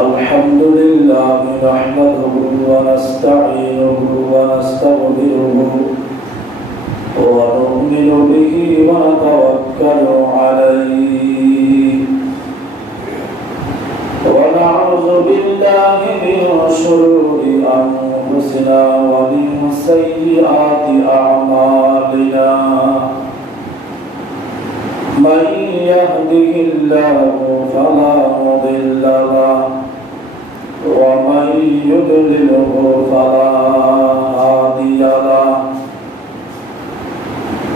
الحمد لله نحمده ونستعينه ونستغفره ونؤمن به ونتوكل عليه ونعوذ بالله من شرور أنفسنا ومن سيئات أعمالنا من يهده الله فلا مضل له ومن يضلله فلا هادي له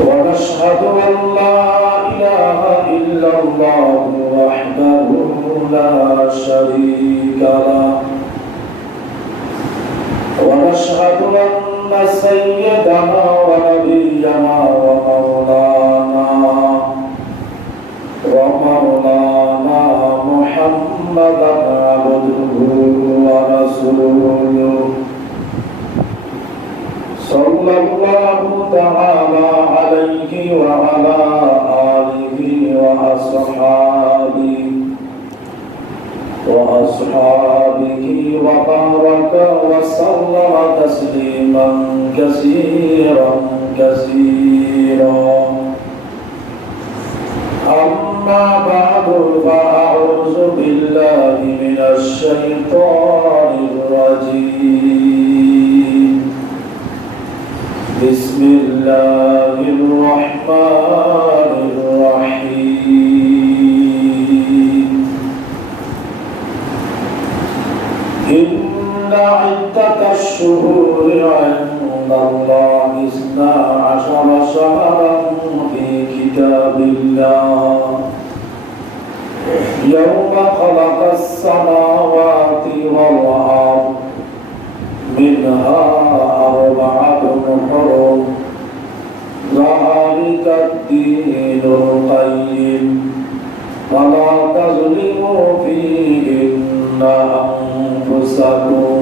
ونشهد أن لا إله إلا الله وحده لا شريك له ونشهد أن سيدنا ونبينا ومولانا محمدا عبده ورسوله صلى الله تعالى عليه وعلى آله وأصحابه وبارك وسلم تسليما كثيرا أما بعد فأعوذ بالله من الشيطان الرجيم بسم الله الرحمن الرحيم إن عدة الشهور عند الله 12 شهرا في كتاب الله يوم خلق السماوات والأرض منها 4 حرم ذلك الدين القيم فلا تظلموا فيهن أنفسكم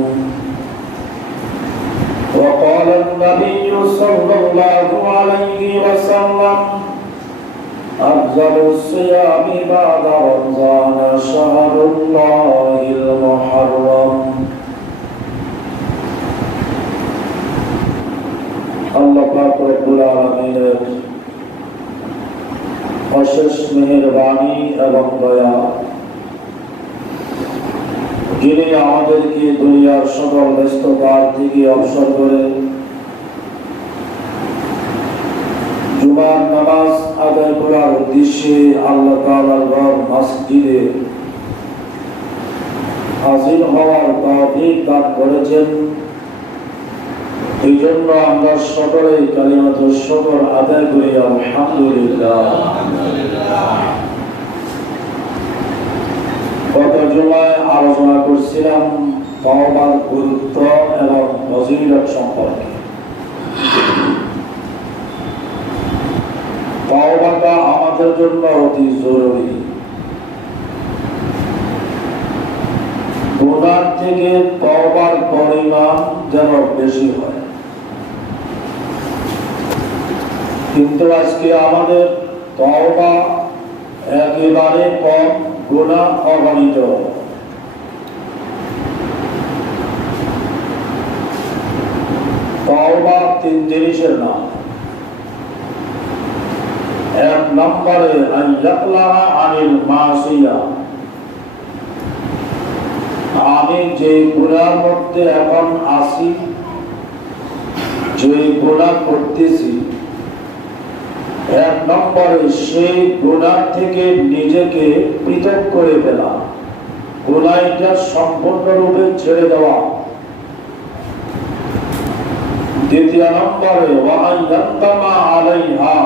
وقال النبي صلى الله عليه وسلم أفضل الصيام بعد رمضان شهر الله المحرم আল্লাহ পাক রব্বুল আলামিনের অশেষ মেহেরবানি এবং দয়া যিনি আমাদেরকে দুনিয়ার সকল ব্যস্ততার থেকে অবসর করে জুমার নামাজ আদায় করার উদ্দেশ্যে আল্লাহ তাআলার ঘর মসজিদে হাজির হওয়ার তৌফিক দান করেছেন। এই জন্য আমরা সকলে কালিমাতুশ শুকর আদায় করি আলহামদুলিল্লাহ। গত জুমায় আলোচনা করছিলাম তওবার গুরুত্ব এবং ফজিলত সম্পর্কে। তওবাটা আমাদের জন্য অতি জরুরি। গুনাহ থেকে তওবার পরিমাণ যেন বেশি হয়, কিন্তু আজকে আমাদের তওবা একেবারে কম, গুনাহ অগণিত। তওবা 3 জিনিসের নাম। 1 নম্বরে আইয়াকলাহা আনিল মাসিয়া, আমি যে গুনার মধ্যে এখন আছি, যে গুনাহ করতেছি, 1 নম্বরে সেই গুনাহ থেকে নিজেকে পৃথক করে ফেলা, গুনাহটা সম্পূর্ণরূপে ছেড়ে দেওয়া। 2 নম্বরে ওয়াইয়ান্তামা আলাইহা,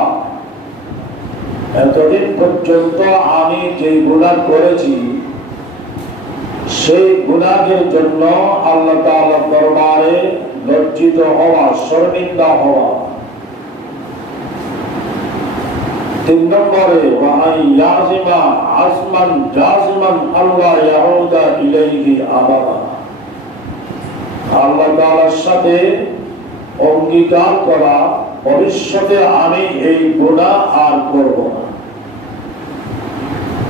এতদিন পর্যন্ত আমি যে গুনাহ করেছি সেই গুনাহের জন্য আল্লাহ তাআলার দরবারে লজ্জিত হওয়া, শর্মিন্দা হওয়া। 3 নম্বরে ওয়াইয়াজিমা আজমান জাজিমান আল্লাহ ইয়াউদা ইলাইহি আবাদা, আল্লাহ তাআলার সাথে অঙ্গীকার করা, ভবিষ্যতে আমি এই গুনাহ আর করব না।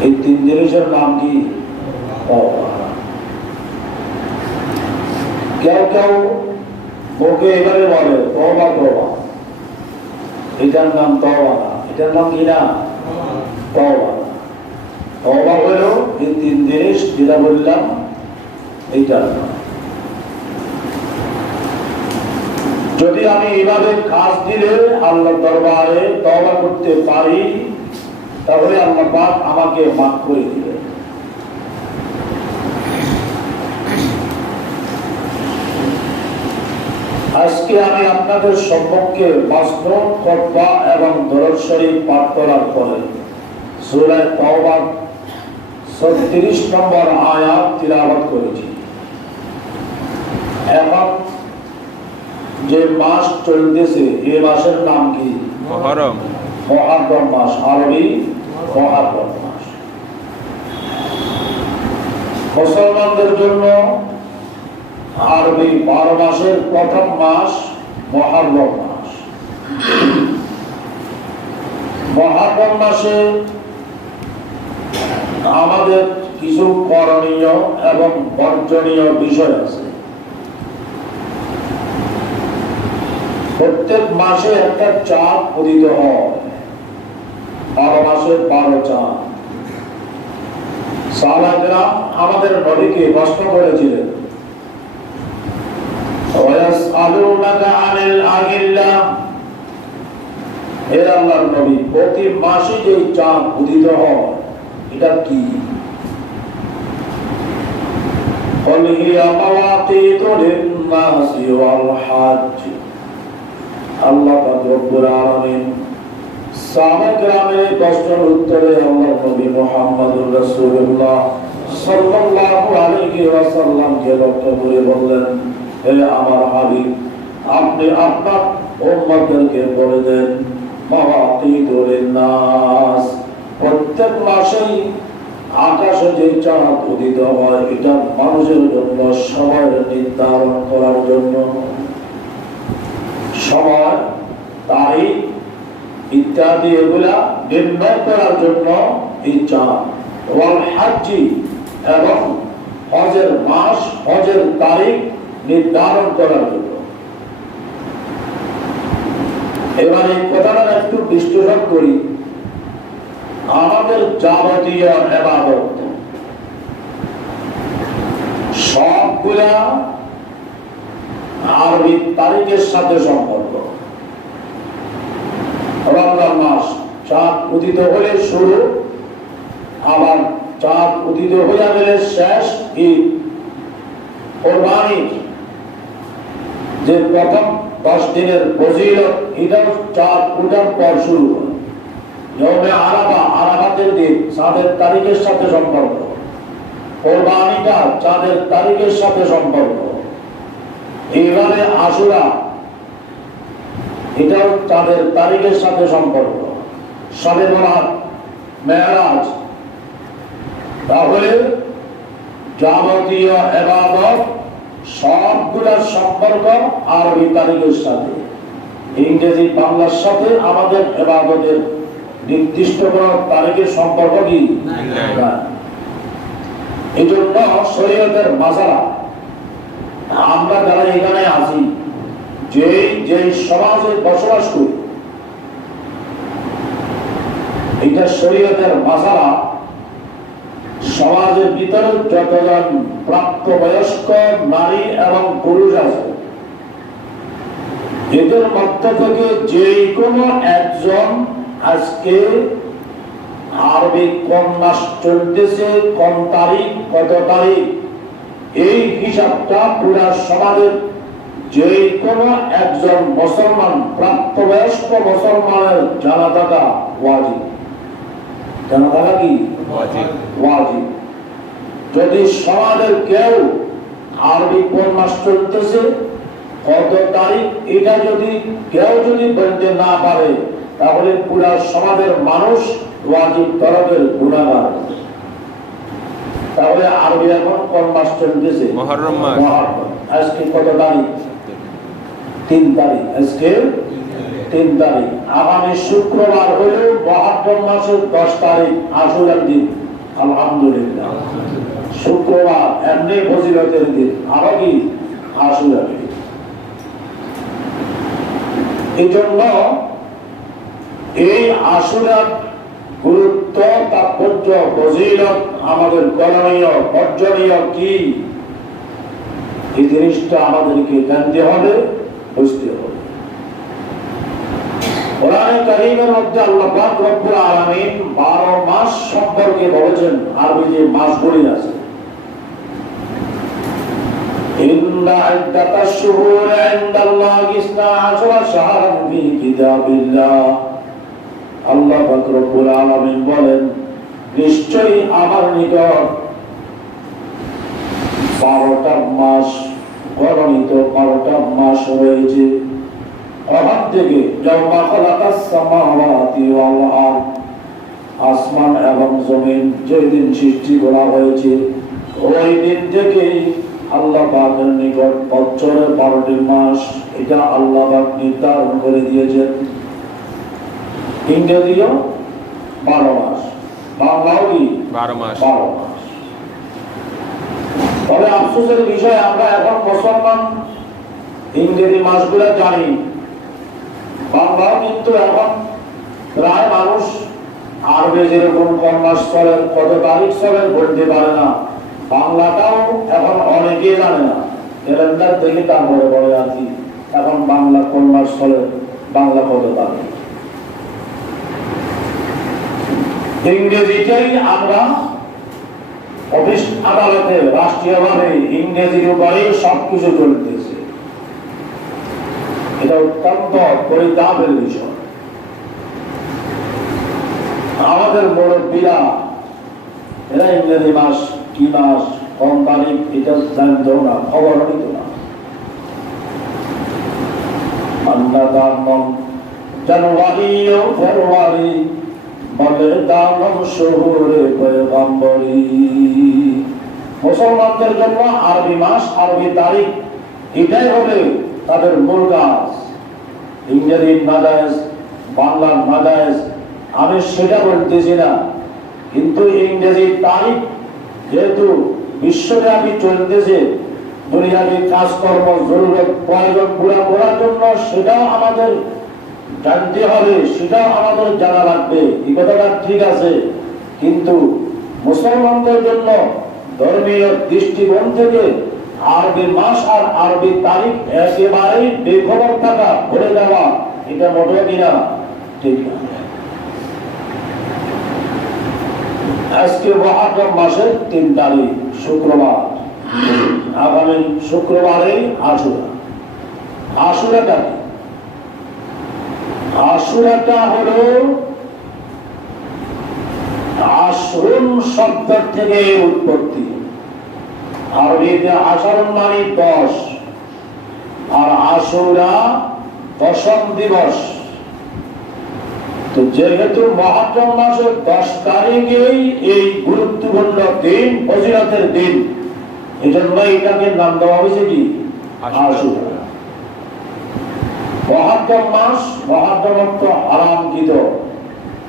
এই 3 জিনিসের নাম কি? তওবা। কেউ মুখে এবারে বলে তওবা তওবা, এটার নাম তওবা না। এটার নাম কি না? তওবা। তওবা হলো এই তিন জিনিস যেটা বললাম, এইটার নাম। যদি আমি এইভাবে কাজ দিলে আল্লাহ দরবারে তওবা করতে পারি, তাহলে আল্লাহ পাক আমাকে মাফ করে দিবেন। আজকে আমি আপনাদের সম্মুখে মাসনুন, খুতবা এবং দরুদ শরীফ পাঠ করার পরে সূরা তাওবা 36 নম্বর আয়াত তিলাওয়াত করেছি। এখন যে মাস চলতেছে, এই মাসের নাম কি? মুহররম। মুহররম মাস, আরবি মুহররম মাস। মুসলমানদের জন্য আরবি 12 মাসের প্রথম মাস মুহররম মাস। মুহররম মাসে আমাদের কিছু করণীয় এবং বর্জনীয় বিষয় আছে। প্রত্যেক মাসে একটা চাঁদ উদিত হয়, 12 মাসে 12 চাঁদ। সাহাবায়ে আমাদের নবীকে প্রশ্ন করেছিলেন, ওয়াসআলুনাকা আনিল আহিল্লাহ, হে আল্লাহর নবী, প্রতি মাসে যে চাঁদ উদিত হয় এটা কি? قل هي مواقيت للناس والحج। আল্লাহ পাক রব্বুল আলামিন সাহাবায়ে কেরামের প্রশ্নের উত্তরে আল্লাহর নবী মুহাম্মদুর রাসূলুল্লাহ সাল্লাল্লাহু আলাইহি ওয়াসাল্লামকে লক্ষ্য করে বললেন, হে আমার হাবিব, আপনি আপনার উম্মতদেরকে বলে দেন, মাওয়াকিতুল লিন-নাস, প্রত্যেক মাসেই আকাশে যে চাঁদ উদিত হয় এটা মানুষের জন্য সময় নির্ধারণ করার জন্য, সময়, তারিখ ইত্যাদি এগুলা নির্ণয় করার জন্য এই চাঁদ। ওয়াল হাজ্জি, এবং হজের মাস, হজের তারিখ নির্ধারণ করার জন্য। এবার এই কথাটা একটু বিশ্লেষণ করি। আমাদের যাবতীয় ইবাদত সবগুলা আরবি তারিখের সাথে সম্পর্ক। রমজান মাস চাঁদ উদিত হলে শুরু, আবার চাঁদ উদিত হয়ে গেলে শেষ। ঈদ, কুরবানি যে প্রথম 10 দিনের ফজিলত, এটাও চাঁদ উঠার পর শুরু হয়। ইয়মে আরাফা, আরাফাতের দিন, চাঁদের তারিখের সাথে সম্পর্ক। কুরবানিটা চাঁদের তারিখের সাথে সম্পর্ক। এইভাবে আশুরা, এটাও চাঁদের তারিখের সাথে সম্পর্ক। শবে বরাত, মেরাজ। তাহলে যাবতীয় ইবাদত সবগুলোর সম্পর্ক আরবি তারিখের সাথে। ইংরেজি বাংলার সাথে আমাদের ইবাদতের নির্দিষ্ট কোন তারিখের সম্পর্ক কি? এই জন্য শরীয়তের মাসালা আমরা যারা এখানে আছি, যে সমাজে বসবাস করি, এটা শরীয়তের মাসালা। সমাজের ভিতরে যতজন প্রাপ্তবয়স্ক নারী এবং পুরুষ আছে, এদের মধ্য থেকে যে কোনো একজন আজকে আরবি কোন মাস চলতেছে, কোন তারিখ, কত তারিখ, এই হিসাবটা পুরা সমাজের যে কোনো একজন মুসলমান, প্রাপ্তবয়স্ক মুসলমানের জানা থাকা ওয়াজিব। জানা থাকা কি ওয়াজিব। যদি সমাজের কেউ আরবি কোন মাস চলতেছে, কত তারিখ, এটা যদি কেউ বলতে না পারে, তাহলে পুরা সমাজের মানুষ ওয়াজিব তরফের গুনাহগার। তাহলে আরবি এখন কোন মাস চলতেছে? মুহররম মাস। আজকে কত তারিখ? 3 তারিখ। আজকে 3 তারিখ। আগামী শুক্রবার হলো মুহররম মাসের 10 তারিখ, আশুরার দিন। আলহামদুলিল্লাহ, শুক্রবার এমনি ফজিলতের দিন। আরো কি আশুরাকে। এই জন্য এই আশুরার গুরুত্ব, তাৎপর্য, ফজিলত আমাদের করণীয়, বর্জনীয় কি, এই জিনিসটা আমাদেরকে জানতে হবে, বুঝতে হবে। কোরআনে কারীমের মধ্যে আল্লাহ পাক রব্বুল আলামিন 12 মাস সম্পর্কে বলেছেন। আরবি যে মাসগুলি আছে, ইন্না ইদ্দাতাশ শুহুরি ইনদাল্লাহি 12 শাহরান ফি কিতাবিল্লাহ। আল্লাহ পাক রব্বুল আলামিন বলেন, নিশ্চয়ই আমার নিকট 12টা মাস গণিত 12টা মাস রয়েছে। ওখান থেকে ইয়াউমা খালাকাস সামাওয়াতি ওয়াল আরদ, আসমান এবং জমিন যেদিন সৃষ্টি করা হয়েছে, ওই দিন থেকেই আল্লাহ পাকের নিকট বছরের 12টি মাস এটা আল্লাহ পাক নির্ধারণ করে দিয়েছেন। ইংরেজিও 12 মাস, বাংলাও কি 12 মাস। তবে আফসোসের বিষয়, আমরা এখন মুসলমান ইংরেজি মাসগুলো জানি, বাংলাও কিন্তু এখন প্রায় মানুষ আরবে যেরকম কোন মাস চলেন, কত তারিখ চলেন বলতে পারে না। বাংলাটাও এখন অনেকে জানে না। ক্যালেন্ডার দেখে তারপরে বলে আছি এখন বাংলা কোন মাস চলে, বাংলা কত তারিখ। ইংরেজিটাই আমরা অফিস আদালতে রাষ্ট্রীয়ভাবে ইংরেজির উপরেই সবকিছু চলতেছে। এটা অত্যন্ত পরিতাপের বিষয়। আমাদের মুরব্বীরা এরা ইংরেজি মাস কি মাস কোন তারিখ এটা জানত না, খবর নিত না। আমরা জানলাম জানুয়ারি ও ফেব্রুয়ারি বলে দানম শহুরে পয়গম্বরী। মুসলমানদের জন্য আরবি মাস, আরবি তারিখ এটাই হবে তাদের মূল কাজ। ইংরেজি নাজায়েজ, বাংলার নাজায়েজ, আমি সেটা বলতেছি না, কিন্তু ইংরেজি তারিখ যেহেতু বিশ্বব্যাপী চলতেছে, দুনিয়াবী কাজকর্ম, জরুরত, প্রয়োজন পুরা করার জন্য সেটাও আমাদের জানতে হবে, সেটাও আমাদের জানা লাগবে। এই কথাটা ঠিক আছে, কিন্তু মুসলমানদের জন্য ধর্মীয় দৃষ্টিকোণ থেকে আরবি মাস আর আরবি তারিখ একেবারেই বেখবর থাকা, ভুলে যাওয়া, এটা মোটেও কিনা ঠিক না। আজকে মুহররম মাসের 3 তারিখ শুক্রবার, আগামী শুক্রবারে আশুরা। আশুরাটা কি? আশুরাটা হলো আশরুন শব্দ থেকে উৎপত্তি। আরবিতে আশরুন মানে 10, আর আশুরা 10ম দিবস। তো যেহেতু মুহররম মাসের 10 তারিখেই এই গুরুত্বপূর্ণ দিন, ফজিলতের দিন, এজন্য এটাকে নাম দেওয়া হয়েছে কি আশুরা। মুহররম মাস, মুহররম অর্থ হারামকৃত।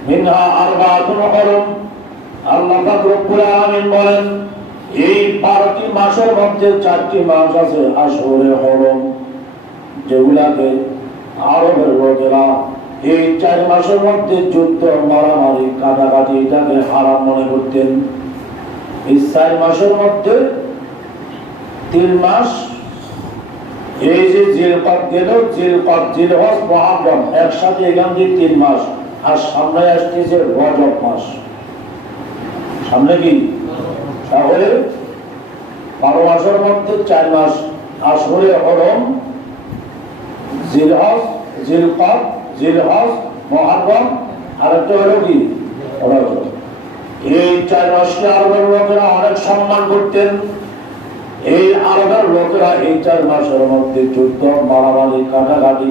মিনহা আরবাতুন হুরুম। আল্লাহ পাক রব্বুল আলামিন বলেন, এই 12টি মাসের মধ্যে 4টি মাস আছে আশহুরে হুরুম, যেগুলাকে আরবের লোকেরা এই 4 মাসের মধ্যে যুদ্ধ, মারামারি, কাটাকাটি এটাকে হারাম মনে করতেন। এই 4 মাসের মধ্যে 3 মাস, এই যে জিলকদ গেল, জিলকদ, জিলহজ, মুহররম একসাথে এখান থেকে 3 মাস। আর সামনে আসতেছে রজব মাস, সামনে কি, তাহলে 12 মাসের মধ্যে 4 মাস আশহুরে হুরুম, জিলহজ, জিলকদ, জিলহজ, মুহররম, আর একটা হলো কি রজব। এই 4 মাসকে আরবের লোকেরা অনেক সম্মান করতেন। এই আরবের লোকেরা এই 4 মাসের মধ্যে যুদ্ধ, মারামারি, কাটাকাটি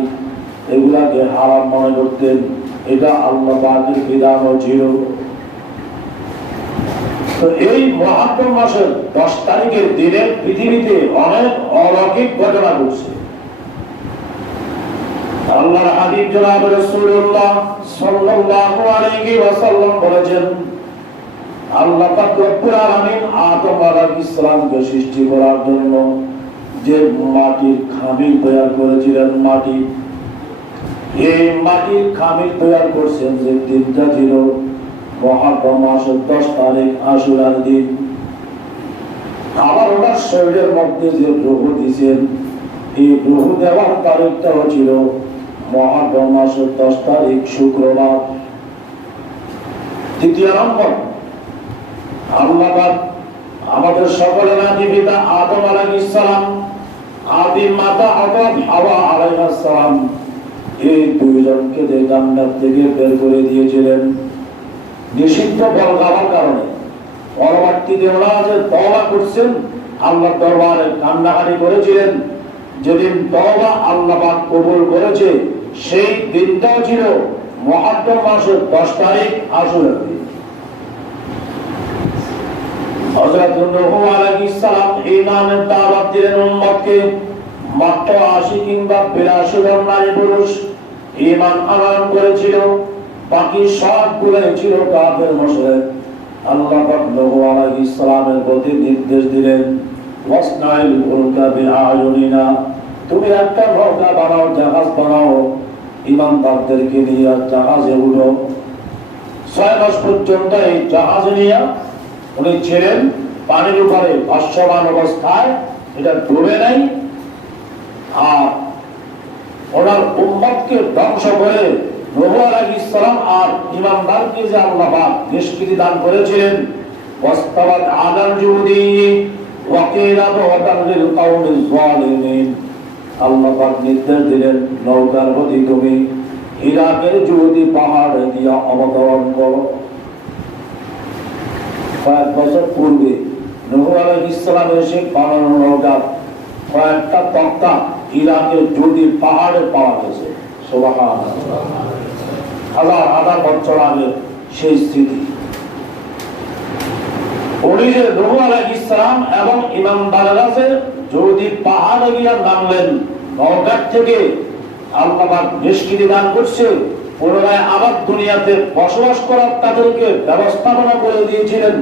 এগুলাকে হারাম মনে করতেন। এটা আল্লাহ পাকের বিধানও ছিল। তো এই মুহররম মাসের 10 তারিখের দিনে পৃথিবীতে অনেক অলৌকিক ঘটনা ঘটছে। আল্লাহর হাবিব জনাব রাসূলুল্লাহ সাল্লাল্লাহু আলাইহি ওয়াসাল্লাম বলেছেন, আল্লাহ পাক রব্বুল আলামিন আদম আলাইহিস সালামকে সৃষ্টি করার জন্য যে মাটির খামির তৈরি করেছিলেন, মাটি, এই মাটির খামির তৈরি করছেন যে দিনটা ছিল মহারম মাসের 10 তারিখ আশুরার দিন। আবার ওনার শরীরের মধ্যে যে গ্রহ দিয়েছেন, এই গ্রহ দেওয়ার তারিখটাও ছিল মহারম মাসের 10 তারিখ শুক্রবার। তৃতীয় নম্বর, আল্লাহ আমাদের সকলের আদি পিতা আদম আলাইহিস সালাম, আদি মাতা হাওয়া আলাইহিস সালাম, এই দুইজনকে যে জান্নাত থেকে বের করে দিয়েছিলেন নিষিদ্ধ ফল খাওয়ার কারণে। পরবর্তীতে ওরা যে তওবা করছেন, আল্লাহর দরবারে কান্নাকাটি করেছিলেন, যেদিন তওবা আল্লাহ পাক কবুল করেছে সেই দিনটাও ছিল মুহররম মাসের 10 তারিখ আশুরার দিন। হযরত নূহ আলাইহিস সালাম ঈমানের দাওয়াত দিলেন উম্মতকে। মাত্র 80 কিংবা 82 জন নারী পুরুষ ঈমান আনয়ন করেছিল, বাকি সবগুলো ছিল কাফের মুশরিক। আল্লাহ পাক নূহ আলাইহিস সালামের প্রতি নির্দেশ দিলেন, ওয়াসনাইল ফুলকা বিআয়ুনিনা, তুমি একটা নৌকা বানাও, জাহাজ বানাও, ঈমানদারদেরকে নিয়ে জাহাজে উঠো। 6 মাস পর্যন্ত এই জাহাজ নিয়ে উনি ছিলেন পানির উপরে ভাসমান অবস্থায়, এটা ডুবে নাই। আর ওনার উম্মতকে ধ্বংস করে নূহ আলাইহিস সালাম আর ঈমানদারকে যে আল্লাহ পাক নিষ্কৃতি দান করেছিলেন, ওয়াস্তাওয়াত আলাল জুদি ওয়া কিলা বু'দান লিল কওমিজ যালিমিন, আল্লাহ পাক নির্দেশ দিলেন নৌকার প্রতি তুমি ইরাকের জুদি পাহাড়ে গিয়ে অবতরণ করো। 5 বছর পূর্বে নূহ আলাইহিস সালামের সেই বানানো নৌকা কয়েকটা তক্তা ইরাকের জুদি পাহাড়ে পাওয়া গেছে। সুবহানাল্লাহ, হাজার হাজার বছর আগে সেই স্মৃতি। উনি যে নূহ আলাইহিস সালাম এবং ঈমানদারেরা যে জুদি পাহাড়ে গিয়ে নামলেন, নৌকার থেকে আল্লাহ পাক নিষ্কৃতি দান করছে, পুনরায় আবার দুনিয়াতে বসবাস করার তাদেরকে ব্যবস্থাপনা করে দিয়েছিলেন।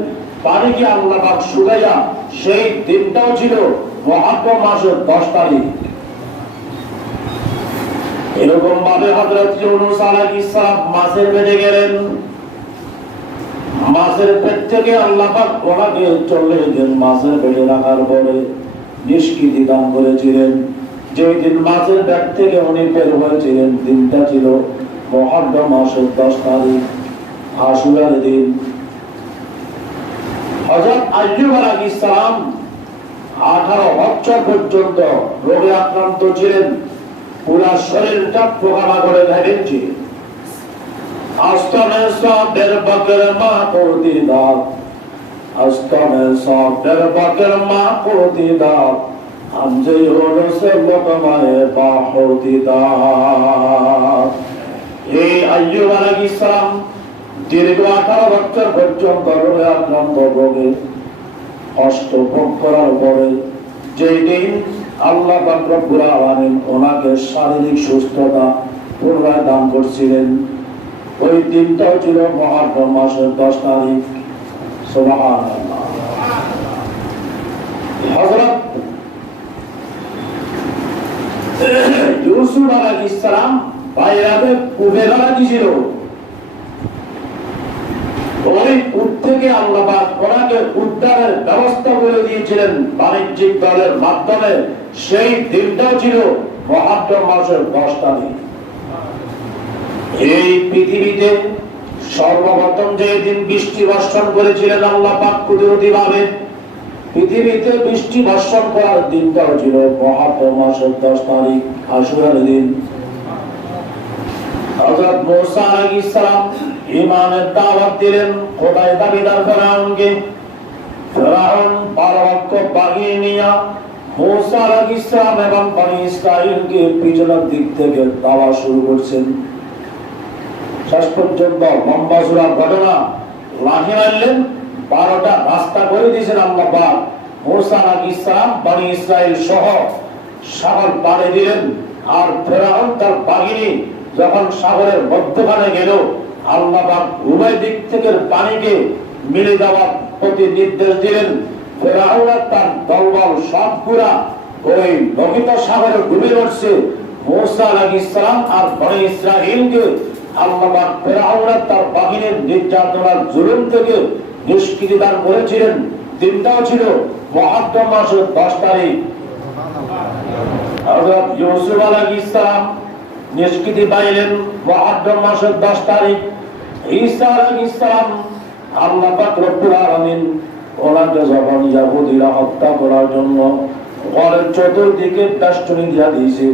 পানিকে আল্লাহ পাক শুকাইয়া সেই দিনটাও ছিল মুহররম মাসের 10 তারিখ। এরকম ভাবে হযরত ইউনূস আলাইহিস সালাম মাছের পেটে গেলেন, মাছের পেট থেকে আল্লাহ পাক ওনাকে 40 দিন মাছের পেটে রাখার পরে নিষ্কৃতি দান করেছিলেন। যেই দিন মাছের পেট থেকে উনি বের হয়েছিলেন, দিনটা ছিল মুহররম মাসের 10 তারিখ আশুরার দিন। হযরত আইয়ুব আলাইহিস সালাম 18 বছর পর্যন্ত রোগে আক্রান্ত ছিলেন, পুরা শরীরটা পোকামাকড়ে ঘেরেছে। আস্তমে সাদের বকর মা কোতি দাত, আস্তমে সাদের বকর মা কোতি দাত, আমজে হলো সে লোকমায়ে বাহুতি দাত। এই আইয়ুব আলাইহিস সালাম দীর্ঘ 18 বছর পর্যন্ত রোগে আক্রান্ত, রোগে কষ্ট ভোগ করার পরে যেই দিন আল্লাহ পাক রব্বুল আলামিন ওনাকে শারীরিক সুস্থতা পুনরায় দান করছিলেন, ওই দিনটাও ছিল মুহররম মাসের 10 তারিখ। সুবহানাল্লাহ। হযরত ইউসুফ আলাইহিস সালাম বাইরে কুফেরা ছিল, ওই কূপ থেকে আল্লাহ পাক ওনাকে উদ্ধারের ব্যবস্থা করে দিয়েছিলেন বাণিজ্যিক দলের মাধ্যমে। সেই দিনটাও ছিল মুহররম মাসের 10 তারিখ। এই পৃথিবীতে সর্বপ্রথম যে দিন বৃষ্টি বর্ষণ করেছিলেন আল্লাহ পাক কুদরতিভাবে, পৃথিবীতে বৃষ্টি বর্ষণ করার দিনটাও ছিল মুহররম মাসের 10 তারিখ আশুরার দিন। হযরত মূসা আলাইহিস সালাম ঈমানের দাওয়াত দিলেন খোদাই দাবিদার ফেরাউনকে। ফেরাউন পারবত্য বাগিয়ে নিয়ে মূসা আলাইহিস সালাম এবং বনি ইসরাঈলকে পিছনের দিক থেকে দাওয়া শুরু করছেন। শেষ পর্যন্ত লম্বা-চূড়া ঘটনা, লাঠি মারলেন, 12টা রাস্তা করে দিয়েছেন আল্লাহ পাক। মূসা আলাইহিস সালাম বনি ইসরাঈল সহ সাগর পাড়ি দিলেন। আর ফেরাউন তার বাহিনী যখন সাগরের মধ্যখানে গেল, আল্লাহ পাক উভয় দিক থেকে পানিকে মিলে দেওয়ার প্রতি নির্দেশ দিলেন। ফেরাউন তার দলবল সবগুলা ওই লোহিত সাগরে ডুবে মরছে মুসা আলাইহিস সালাম আর বনি ইসরাঈলকে আল্লাহ পাক ফিরআউন তার বাহিনীর নির্যাতনার জুলুম থেকে নিষ্কৃতি দান করেছিলেন। দিনটাও ছিল মুহররম মাসের 10 তারিখ। হযরত ইউসুফ আলাইহিস সালাম নিষ্কৃতি পাইলেন মুহররম মাসের 10 তারিখ। ঈসা আলাইহিস সালাম আল্লাহ পাক রব্বুল আলামিন ওনাকে যখন ইহুদিরা হত্যা করার জন্য ঘরের চতুর্দিকে বেষ্টনী দিয়া দিয়েছে,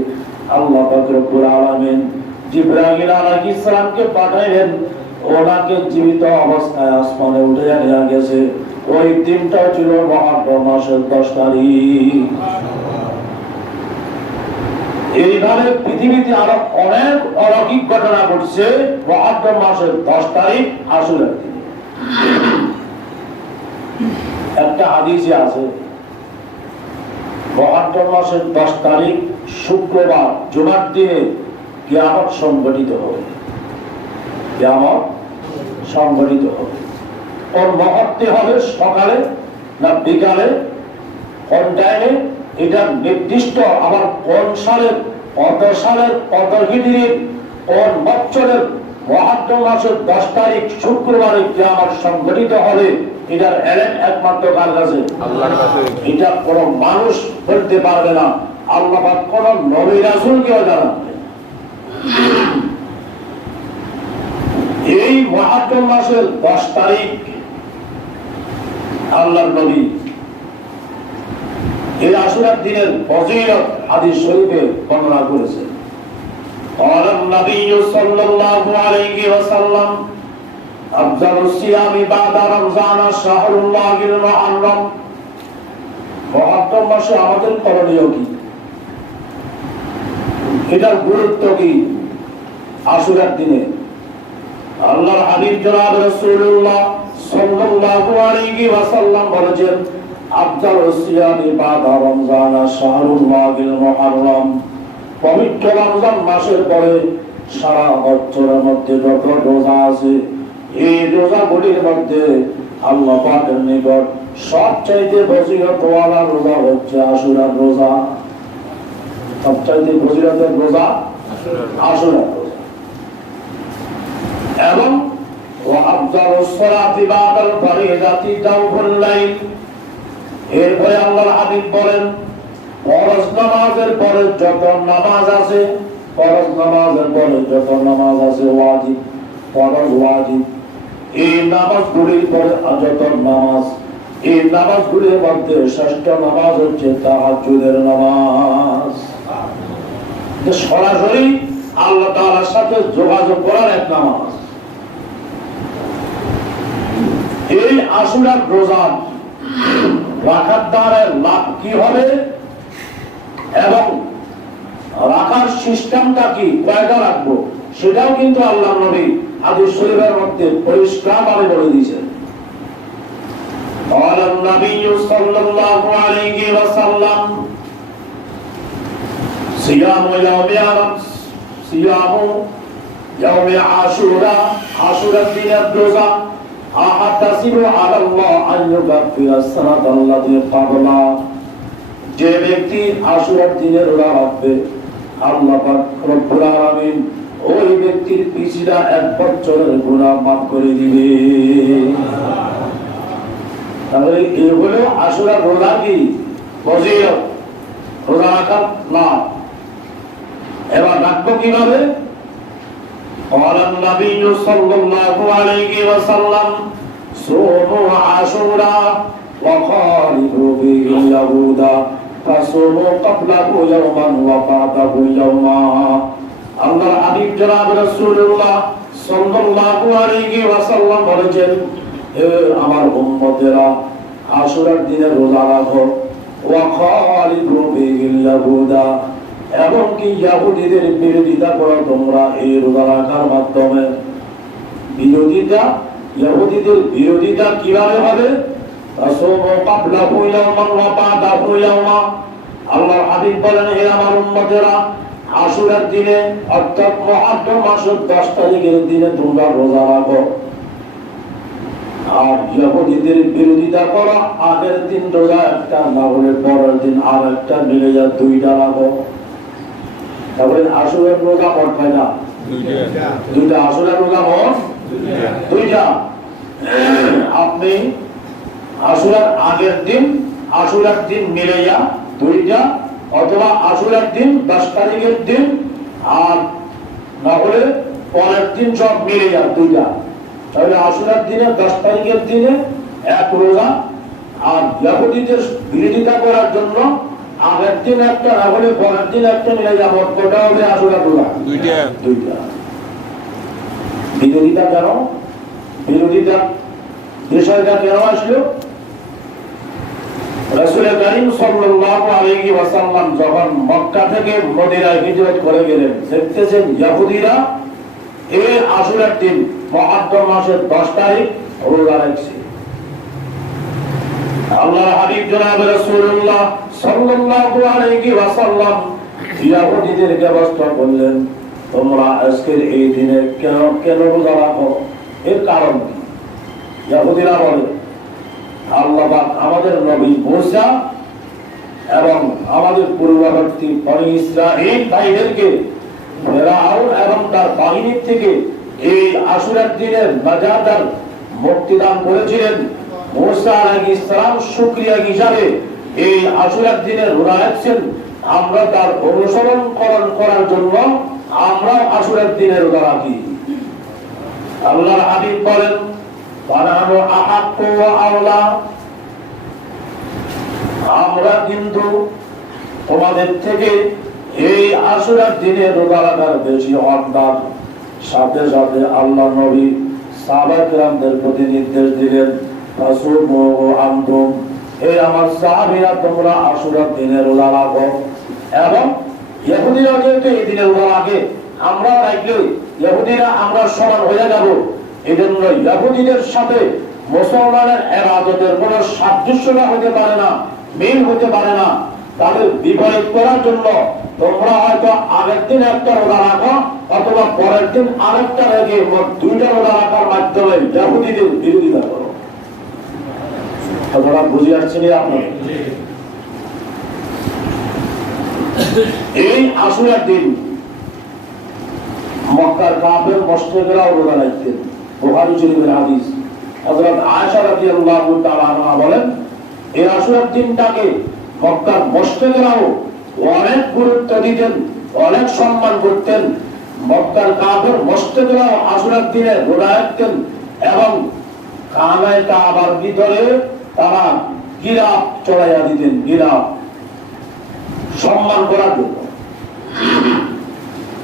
আল্লাহ পাক রব্বুল আলামিন জিবরাইল আলাইহিস সালামকে পাঠাইলেন, ওনাকে জীবিত অবস্থায় আসমানে উঠে নিয়ে গেছে। ওই দিনটা ছিল মুহররম মাসের 10 তারিখ। এইভাবে পৃথিবীতে আরো অনেক অলৌকিক ঘটনা ঘটছে মুহররম মাসের 10 তারিখ আশুরার দিনে। একটা হাদিসে আছে মুহররম মাসের 10 তারিখ শুক্রবার জুমার দিনে কিয়ামত সংঘটিত হবে। কিয়ামত সংঘটিত হবে। কোন মুহূর্তে হবে, সকালে না বিকালে, কোন টাইমে, এটা নির্দিষ্ট আবার কোন সালের কত হিজরির কোন বছরের মুহররম মাসের 10 তারিখ শুক্রবারে কিয়ামত সংঘটিত হবে, এটার এলেম একমাত্র কার কাছে? আল্লাহর কাছে। এটা কোন মানুষ বলতে পারবে না, আল্লাহ পাক কোন নবী রাসূলকেও জানান। এই মুহররম মাসের 10 তারিখ আল্লাহর নবী এই আশুরার দিনের ফজিলত হাদিস শরীফে বর্ণনা করেছেন। قال النبي صلى الله عليه وسلم أفضل الصيام بعد رمضان شهر الله المحرم। মুহররম মাসে আমাদের করণীয় কি, এটার গুরুত্ব কি? আশুরার দিনে আল্লাহর হাবিব জনাব রাসূলুল্লাহ সাল্লাল্লাহু আলাইহি ওয়াসাল্লাম বলেছেন, আফজালুস সিয়ামি বাদা রমজান শাহরুল্লাহিল মুহররম। পবিত্র রমজান মাসের পরে সারা বছরের মধ্যে যত রোজা আছে, এই রোজাগুলির মধ্যে আল্লাহ পাকের নিকট সবচাইতে ফজিলতওয়ালা রোজা হচ্ছে আশুরার রোজা। সবচাইতে ফজিলতের রোজা আশুরার রোজা। এবং ওয়াআফজালুস সালাতি বাদাল ফরিদাতি তাওফুল লাইল। এরপরে আল্লাহর হাবিব বলেন, ফরজ নামাজের পরে যত নামাজ আছে, ফরজ নামাজের পরে যত নামাজ আছে ওয়াজিব, ফরজ ওয়াজিব, এই নামাজগুলির পরে যত নামাজ, এই নামাজগুলির মধ্যে শ্রেষ্ঠ নামাজ হচ্ছে তাহাজ্জুদের নামাজ। সরাসরি আল্লাহ তাআলার সাথে যোগাযোগ করার এক নামাজ। এই আশুরার রোজা রাখার দ্বারা লাভ কি হবে এবং রাখার সিস্টেমটা কি, কয়টা রাখবো, সেটাও কিন্তু আল্লাহ নবী হাদিস শরীফের মধ্যে পরিষ্কারভাবে বলে দিয়েছেন। قال النبي صلى الله عليه وسلم صيام يوم عاشوراء عاشوراء দিন রোজা আহাতাসিবু আলাল্লাহ আন ইউগাফিরা সানাতাল লাযী ক্বাবলা। যে ব্যক্তি আশুরার দিনে রোজা রাখবে, আল্লাহ পাক রব্বুল আলামিন ওই ব্যক্তির পিছলা এক বছরের গুনাহ মাফ করে দিবে। তাহলে এই হলো আশুরার রোজা কি ফজিলত, রোজা রাখার লাভ। এবার রাখবো কিভাবে? قال النبي صلى الله عليه وسلم صوموا عاشوراء وخالفوا فيه اليهود فصوموا قبله يوما وبعده يوما। আল্লাহর হাবিব জনাব রাসূলুল্লাহ সাল্লাল্লাহু আলাইহি ওয়াসাল্লাম বলেছেন, হে আমার উম্মতেরা, আশুরার দিনে রোজা রাখো, ওয়া খালিফু বিল ইয়াহুদা, এবং কি ইহুদিদের বিরোধিতা করো তোমরা এই রোজা রাখার মাধ্যমে। বিরোধিতা, ইহুদিদের বিরোধিতা কিভাবে হবে? রাসূলু ক্বাবলাহু ইয়াওমান ওয়া বাদাহু ইয়াওমা। আল্লাহর হাবিব বলেন, হে আমার উম্মতেরা, আশুরার দিনে অর্থাৎ মুহররম মাসের 10 তারিখের দিনে তোমরা রোজা রাখো। আর ইহুদিদের বিরোধিতা করা, আগের দিন রোজা একটা না হলে পরের দিন আর একটা মিলে যা দুইটা লাগো। তারপরে আশুরার রোজা মোট কয়টা? দুইটা। আশুরার রোজা মোট দুইটা। আপনি আশুরার আগের দিন আশুরার দিন মিলে যা দুইটা, অথবা আশুরার দিন 10 তারিখের দিন আর না হলে পরের দিন সব মিলে যা দুইটা। তাহলে আশুরার দিনে 10 তারিখের দিনে এক রোজা, আর ইহুদিদের বিরোধিতা করার জন্য আগের দিন একটা না হলে পরের দিন একটা মিলে যা মোট কটা হবে আশুরার রোজা? দুইটা। বিরোধিতা কেন? বিরোধিতা বিষয়টা কেন আসলো? রাসূল করিম সাল্লাল্লাহু আলাইহি ওয়াসাল্লাম যখন মক্কা থেকে মদিনায় হিজরত করে গেলেন, দেখতেছেন ইহুদিরা এই আশুরার দিন মুহররম মাসের 10 তারিখ রোজা রাখছে। আল্লাহর হাবিব জনাব রাসূলুল্লাহ সাল্লাল্লাহু আলাইহি ওয়াসাল্লাম ইহুদিদেরকে ব্যবস্থা করলেন, তোমরা আজকের এই দিনে কেন রোজা রাখো? এর কারণ কি? ইহুদিরা বলে, আল্লাহ পাক আমাদের নবী মুসা এবং আমাদের পূর্ববর্তী বনি ইসরাঈল ভাইদেরকে ফেরাউন এবং তার বাহিনীর থেকে এই আশুরার দিনের নাজাতের মুক্তি দান করেছিলেন। মুসা আলাইহিস সালাম শুকরিয়া হিসাবে এই আশুরার দিনের রোজা রাখছেন। আমরা তার অনুসরণ করার জন্য আমরা আশুরার দিনের রোজা রাখি। আল্লাহর হাবিব বলেন, বানানো আহাক্কু ওয়া আওলা, আমরা কিন্তু তোমাদের থেকে এই আশুরার দিনে রোজা রাখার বেশি হকদার। সাথে সাথে আল্লাহ নবী সাহাবা কিরামদের প্রতি নির্দেশ দিলেন, ফাসুমু আনতুম, এই আমার সাহাবীরা তোমরা আশুরার দিনে রোজা রাখো। এবং ইহুদিরা যেহেতু এই দিনে রোজা রাখে, আমরা রাখলে ইহুদিরা আমরা সমান হয়ে যাব। এজন্য ইহুদিদের সাথে মুসলমানের ইবাদতের কোনো সাদৃশ্যতা হতে পারে না, মিল হতে পারে না। তাদের বিপরীত করার জন্য তোমরা হয়তো আগের দিন একটা রোজা রাখো, অথবা পরের দিন আরেকটা রেখে মোট দুইটা রোজা রাখার মাধ্যমে ইহুদিদের বিরোধিতা করো। আপনারা বুঝে আসছেন? আপনি এই আশুরার দিন মক্কার কাফের মুশরিকরাও রোজা রাখতেন। বুখারী শরীফের হাদিস, হযরত আয়েশা রাদিয়াল্লাহু তাআলা আনহা বলেন, এই আশুরার দিনটাকে মক্কার মুশরিকরাও অনেক গুরুত্ব দিতেন, অনেক সম্মান করতেন। মক্কার কাফের মুশরিকরাও আশুরার দিনে রোজা রাখতেন এবং কাবায় কাবার ভিতরে তারা গিরাফ চড়াইয়া দিতেন, গিরাফ সম্মান করার জন্য।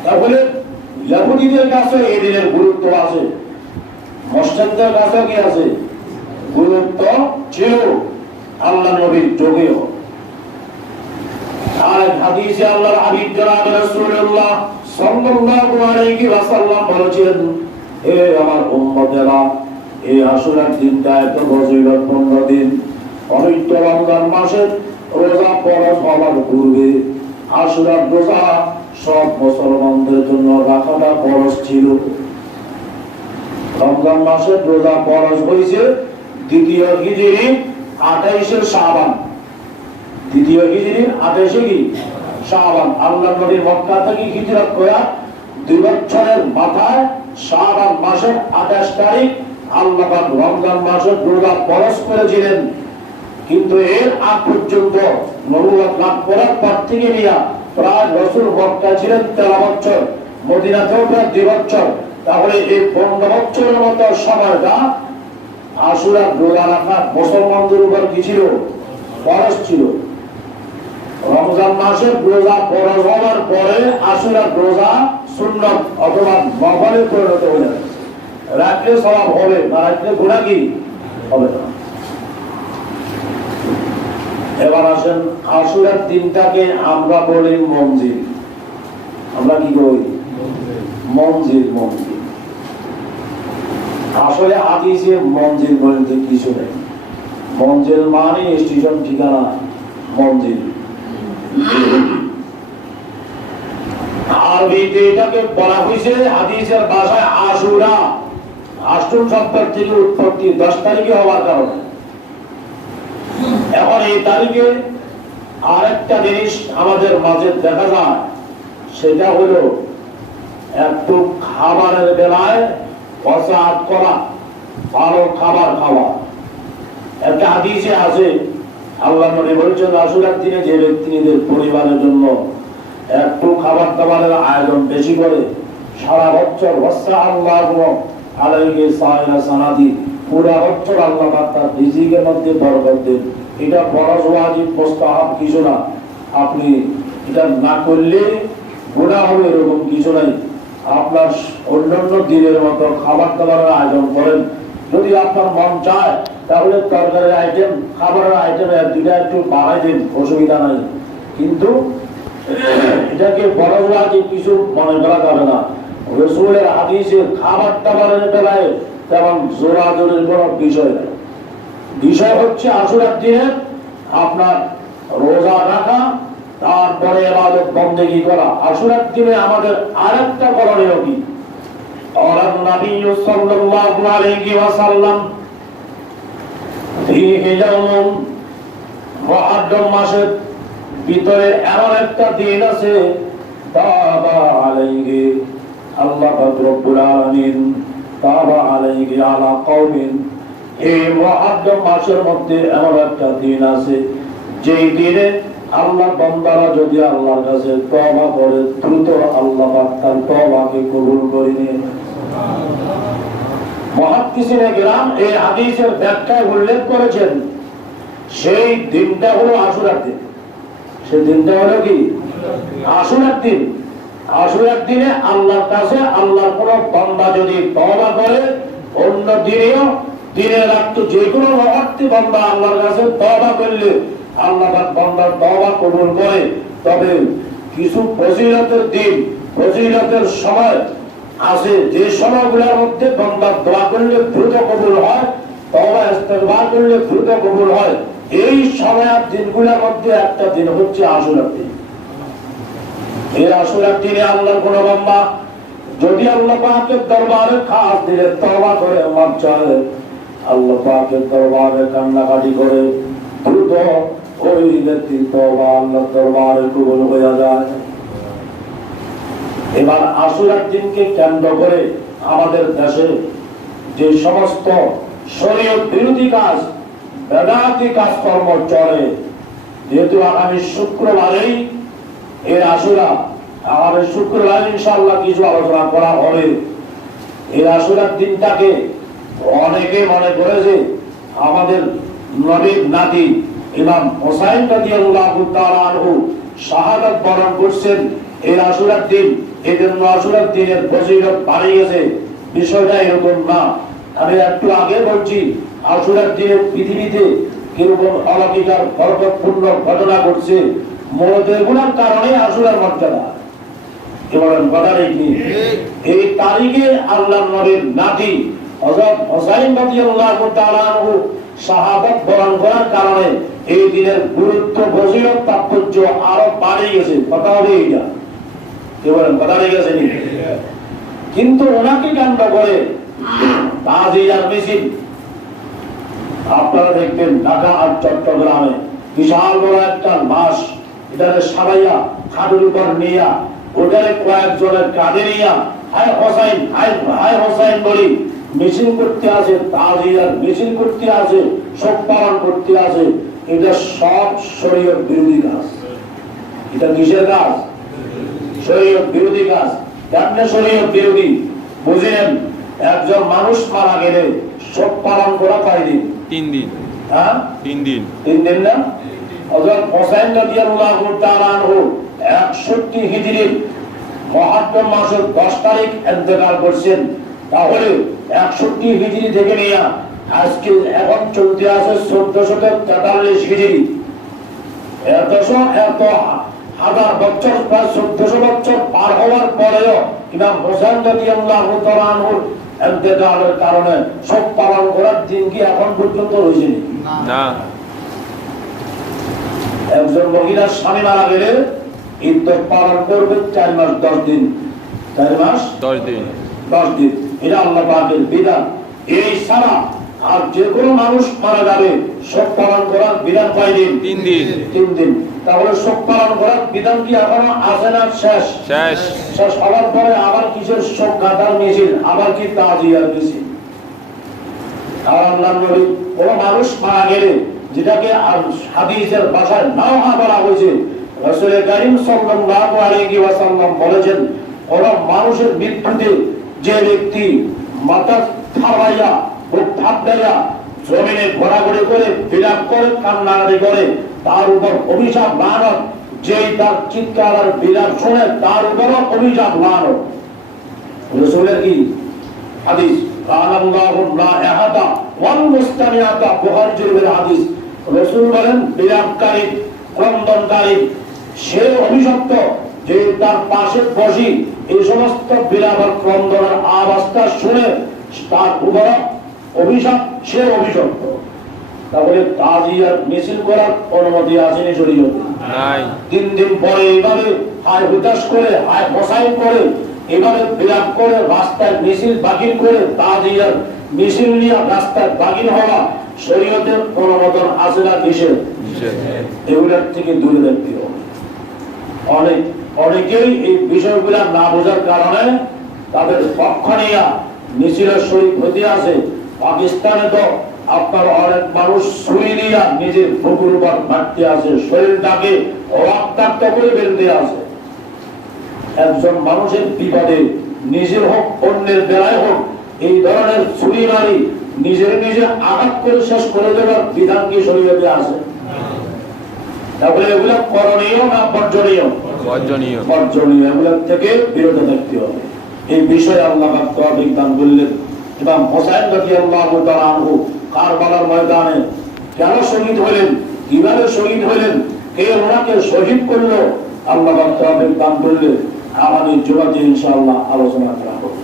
তাহলে ইহুদিদের কাছে এই দিনের গুরুত্ব আছে, মুশরিকদের কাছে কি আছে? গুরুত্ব ছিল আল্লাহ নবীর যুগেও। আর হাদিসে আল্লাহর হাবিব জনাব রাসূলুল্লাহ সাল্লাল্লাহু আলাইহি ওয়াসাল্লাম বলেছেন, হে আমার উম্মতেরা, এই আশুরার দিনটা এত ফজিলতপূর্ণ দিন। পবিত্র রমজান মাসের রোজা ফরজ হওয়ার পূর্বে আশুরার রোজা সব মুসলমানদের জন্য রাখাটা ফরজ ছিল। রমজান মাসের রোজা ফরজ হয়েছে দ্বিতীয় হিজরি 28 শাবান। দ্বিতীয় হিজরি 28 কি শাবান। আল্লাহর নবী মক্কা থেকে হিজরত করে 2 বছরের মাথায় শাবান মাসের 28 তারিখ আল্লাহ পাক রমজান মাসের রোজা ফরজ করেছিলেন। কিন্তু এর আগ পর্যন্ত নবুয়ত লাভ করার পর থেকে নিয়ে প্রায় রাসূল মক্কা ছিলেন 13 বছর, মদিনাতেও প্রায় 2 বছর। তাহলে এই 15 বছরের মতো সময়টা আশুরার রোজা রাখা মুসলমানদের উপর কি ছিল? ফরজ ছিল। রমজান মাসের রোজা ফরজ হওয়ার পরে আশুরার রোজা সুন্নাত অথবা নফলে পরিণত হয়ে যাচ্ছে। রাখলে সওয়াব হবে, না রাখলে গুনাহ কি হবে না। এবার আসেন, আশুরার দিনটাকে আমরা বলি মঞ্জিল। আমরা কি বলি? মঞ্জিল। মঞ্জিল আসলে হাদিসে মঞ্জিল বলতে কিছু নেই। মঞ্জিল মানে স্টেশন, ঠিকানা, মঞ্জিল। আরবিতে এটাকে বলা হয়েছে হাদিসের ভাষায় আশুরা। আষ্টম সপ্তাহ থেকে উৎপত্তি 10 তারিখে হওয়ার কারণে এখন এই তারিখে আরেকটা জিনিস আমাদের মাঝে দেখা যায়, সেটা হলো একটু খাবারের বেলায় অসাদ করা, ভালো খাবার খাওয়া। একটা হাদিসে আছে আল্লাহ নবী বলেছেন, আশুরার দিনে যে ব্যক্তি নিজের পরিবারের জন্য একটু খাবার দাবারের আয়োজন বেশি করে, সারা বছর আলাইহি সানাদি, পুরা বছর আল্লাহ তার রিজিকের মধ্যে বরকত দেন। এটা ফরজ ওয়াজিব মুস্তাহাব কিছু না, আপনি এটা না করলে গুনাহ হবে এরকম কিছু নাই। আপনার অন্যান্য দিনের মতো খাবার দাবারের আয়োজন করেন, যদি আপনার মন চায় তাহলে তরকারির আইটেম, খাবারের আইটেম দুইটা একটু বাড়াই দিন, অসুবিধা নাই। কিন্তু এটাকে বড় ওয়াজিব কিছু মনে করা যাবে না। রাসূলের হাদিসে খাবার দাবারের বেলায় তেমন জোরাজোরির কোনো বিষয় নেই। বিষয় হচ্ছে আশুরার দিনে আপনার রোজা রাখা, তারপরে ইবাদত বন্দেগী করা। আশুরার দিনে আমাদের আরেকটা করণীয় কি? আল্লাহর নবী সাল্লাল্লাহু আলাইহি ওয়াসাল্লাম ফিহি ইয়াউমুন, মুহররম মাসের ভিতরে এমন একটা দিন আছে, তাবা আলাইহি আল্লাহ রব্বুল আলামিন তাবা আলাইহি আলা কওমিন, এই মুহররম মাসের মধ্যে এমন একটা দিন আছে যেই দিনে আল্লাহ বান্দারা যদি আল্লাহর কাছে তওবা করে, দ্রুত আল্লাহ পাক তার তওবাকে কবুল করে নেন। মুহাদ্দিসিনে কিরাম এই হাদিসের ব্যাখ্যায় উল্লেখ করেছেন, সেই দিনটা হলো আশুরার দিন। সেই দিনটা হলো কি? আশুরার দিন। আশুরার দিনে আল্লাহর কাছে আল্লাহর কোন বান্দা যদি তওবা করে, অন্য দিনেও দিনের রাত যে কোনো মুহূর্তে বান্দা আল্লাহর কাছে তওবা করলে আল্লাহ পাক বান্দার তওবা কবুল করে। তবে কিছু ফজিলতের দিন, ফজিলতের সময় আছে, যে সময়গুলোর মধ্যে বান্দার দোয়া করলে দ্রুত কবুল হয়, তওবা ইস্তেগফার করলে দ্রুত কবুল হয়। এই সময়ের দিনগুলোর মধ্যে একটা দিন হচ্ছে আশুরার দিন। এই আশুরার দিনে আল্লাহর কোন বান্দা যদি আল্লাহ পাকের দরবারে খাস দিলে তওবা করে, মাফ চায়, আল্লাহ পাকের দরবারে কান্নাকাটি করে, দ্রুত ওই ব্যক্তির তওবা আল্লাহর দরবারে কবুল হয়ে যায়। এবার আশুরার দিনকে কেন্দ্র করে আমাদের দেশে যে সমস্ত শরীয়ত বিরোধী কাজ, বেদাতি কাজকর্ম চলে, যেহেতু আগামী শুক্রবারেই এর আশুরা, আগামী শুক্রবার ইনশাআল্লাহ কিছু আলোচনা করা হবে। এই আশুরার দিনটাকে অনেকে মনে করে যে আমাদের নবীর নাতি ইমাম হোসাইন রাদিয়াল্লাহু তাআলা আনহু শাহাদাত বরণ করছেন এই আশুরার দিন, এজন্য আশুরার দিনের ফজিলত বাড়িয়ে গেছে। বিষয়টা এরকম না। আমি একটু আগে বলছি, আশুরার দিনে পৃথিবীতে কিরকম অলৌকিক আর বরকতপূর্ণ ঘটনা ঘটছে, মূলত এগুলোর কারণে আশুরার মর্যাদা। এবার কথা নেই, এই তারিখে আল্লাহর নবীর নাতি হযরত হোসাইন রাদিয়াল্লাহু তাআলা আনহু শাহাদাত বরণ করার কারণে এই দিনের গুরুত্ব, ফজিলত, তাৎপর্য আরো বাড়ে গেছে। কথা হবে এইটা, এবার কথা নেই গেছে। কিন্তু ওনাকে কেন্দ্র করে তাজিয়ার মিছিল আপনারা দেখবেন ঢাকা আর চট্টগ্রামে বিশাল বড় একটা মাস, এটাকে সারাইয়া খাটের উপর নিয়া, ওটারে কয়েকজনের কাঁধে নিয়া হায় হোসাইন, হায় হোসাইন বলি মিছিল করতে আছে, তাজিয়ার মিছিল করতে আছে, শোক পালন করতে আছে। এটা সব শরীয়ত বিরোধী কাজ। এটা কিসের কাজ? শরীয়ত বিরোধী কাজ। কেমনে শরীয়ত বিরোধী বুঝলেন? একজন মানুষ মারা গেলে শোক পালন করা কয় দিন? 3 দিন। হ্যাঁ, 3 দিন। 3 দিন না? হযরত হোসাইন রাদিয়াল্লাহু তাআলা আনহু 61 হিজরির মুহররম মাসের 10 তারিখ ইন্তেকাল করেছেন। তাহলে 61 হিজরি থেকে নিয়ে আজকে এখন চলতে আছে 1443 হিজরি। এত হাজার বছর, প্রায় 1400 বছর পার হওয়ার পরেও ইমাম হোসেন রাদিয়াল্লাহু তাআলা আনহুর ইন্তেকালের কারণে শোক পালন করার দিন কি এখন পর্যন্ত হয়েছে না? একজন মহিলার স্বামী মারা গেলে ইদ্যত পালন করবে 4 মাস 10 দিন। 4 মাস 10 দিন। এটা আল্লাহ পাকের বিধান। এই ছাড়া আর যে কোনো মানুষ মারা যাবে শোক পালন করার বিধান কয় দিন? 3 দিন। 3 দিন। তাহলে শোক পালন করার বিধান কি এখনো আছে না শেষ? শেষ হওয়ার পরে আবার কিসের শোক গাঁথার মিছিল, আবার কি তাজিয়ার মিছিল? আর আল্লাহর নবী কোন মানুষ মারা গেলে যেটাকে হাদিসের ভাষায় নাওহা বলা হয়েছে, রাসূল কারীম সাল্লাল্লাহু আলাইহি ওয়াসাল্লাম বলেছেন, কোন মানুষের মৃত্যুতে যে ব্যক্তি মাথা থাবাইয়া বুক থাপ দেয়া জমিনে ঘোরাঘুরি করে বিলাপ করে কান্নাকাটি করে তার উপর অভিশাপ লানত, যেই তার চিৎকার আর বিলাপ শুনে তার উপর অভিশাপ লানত। রাসূলের কি হাদিস, আল্লাহু লা ইহাদা ওয়াল মুস্তামিআতা, বুখারী শরীফের হাদিস। রাসূল বলেন বিলাপকারী ক্রন্দনকারী সে অভিশপ্ত যে তার পাশে বসি এই সমস্ত বিলাপ আর ক্রন্দনের আওয়াজটা শুনে তার উপর অভিশাপ, সে অভিশপ্ত। তাহলে তাজিয়ার মিছিল করার অনুমতি আসেনি শরীয়তে? নাই। 3 দিন পরে এইভাবে হায় হুতাশ করে হায় বসাই করে এভাবে বিলাপ করে রাস্তায় মিছিল বাকির করে তাজিয়ার মিছিল নিয়ে রাস্তায় বাকির হওয়া শরীয়তের অনুমোদন আছে না? নিষেধ। এগুলোর থেকে দূরে থাকতে হবে। অনেকেই এই বিষয়গুলো না বোঝার কারণে তাদের পক্ষ নিয়ে মিছিলের শরীর হতে আছে। পাকিস্তানে তো আপনার অনেক মানুষ ছুরি নিয়ে নিজের বুকুর উপর মারতে আছে, শরীরটাকে রক্তাক্ত করে বেরোতে আছে। একজন মানুষের বিপদে নিজের হোক অন্যের বেলায় হোক এই ধরনের ছুরি মারি নিজের নিজে আঘাত করে শেষ করে দেওয়ার বিধান কি শরীয়তে আছে? তাহলে এগুলো করণীয় না বর্জনীয়? বর্জনীয়। এগুলোর থেকে বিরত থাকতে হবে। এই বিষয়ে আল্লাহ পাক তৌফিক দান করলেন। ইমাম হোসেন রাদিয়াল্লাহু তাআলা আনহু কারবালার ময়দানে কেন শহীদ হলেন, কিভাবে শহীদ হলেন, কে ওনাকে শহীদ করলো, আল্লাহ পাক তৌফিক দান করলেন। আমাদের জবাবে ইনশাআল্লাহ আলোচনা করা হবে।